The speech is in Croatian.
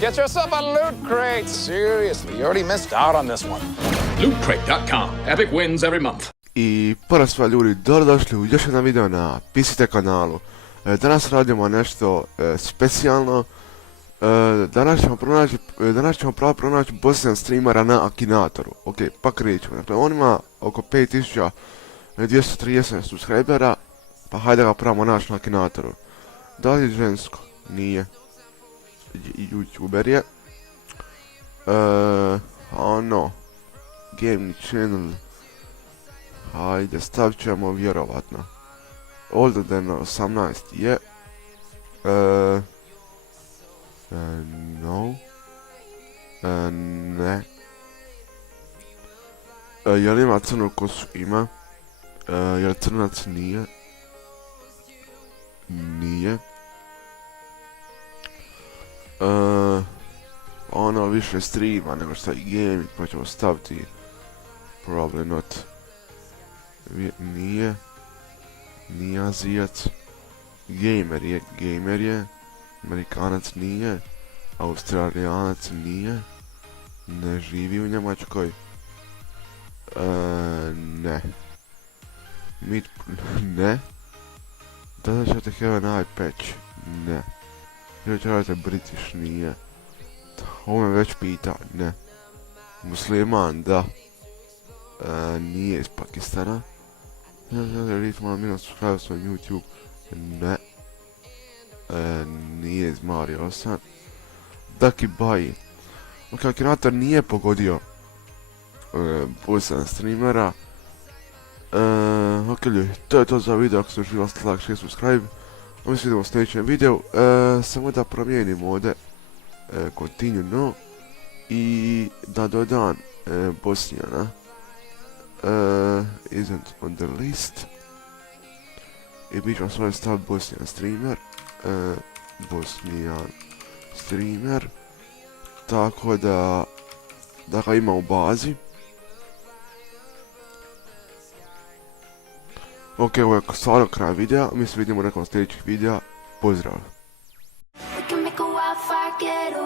Get yourself a Loot Crate! Seriously, you already missed out on this one. LootCrate.com. Epic wins every month. I prva stvar ljudi, dobrodošli u još jedan video na PCT kanalu. Danas radimo nešto specijalno. Danas ćemo pravo pronaći Bosnian streamera na Akinatoru. Ok, pa krećemo. Dakle, on ima oko 5230 subscribera, pa hajde ga pravimo naći na Akinatoru. Da li je žensko? Nije. YouTuber je. Ono. Gaming channel. Hajde, stavit ćemo vjerovatno. Older than 18 je. No. Ne. Jel ima crnu kosu? Ima. Jel crnac? Nije. Nije. Ono više streama nego šta i gaming, pa ćemo staviti probably not. Nije. Nije Azijac. Gamer je. Amerikanac nije. Australijanac nije. Ne živi u Njemačkoj. Ne. Ne. Da ćete have an eye patch? Ne. Da ćete British? Nije. Ovo me već pita, ne. Musliman, da. Nije iz Pakistana. Vidite malo minus subscribe na YouTube. Ne. Nije iz Mariosa. Ducky Bayi. Ok, Akinator nije pogodio Bosnian streamera. Ok ljudi, to je to za video, ako ste uživali like, share, subscribe. A mi se vidimo u sljedećem videu. Samo da promijenim ovdje continue no i da dodam Bosnijana. Isn't on the list. I bit ću vam svoj stav Bosnijan streamer. Bosnijan streamer. Tako da ga ima u bazi. Ok, ovo je stvarno kraj videa. Mi se vidimo u nekom sljedećih videa. Pozdrav! We can make a wildfire get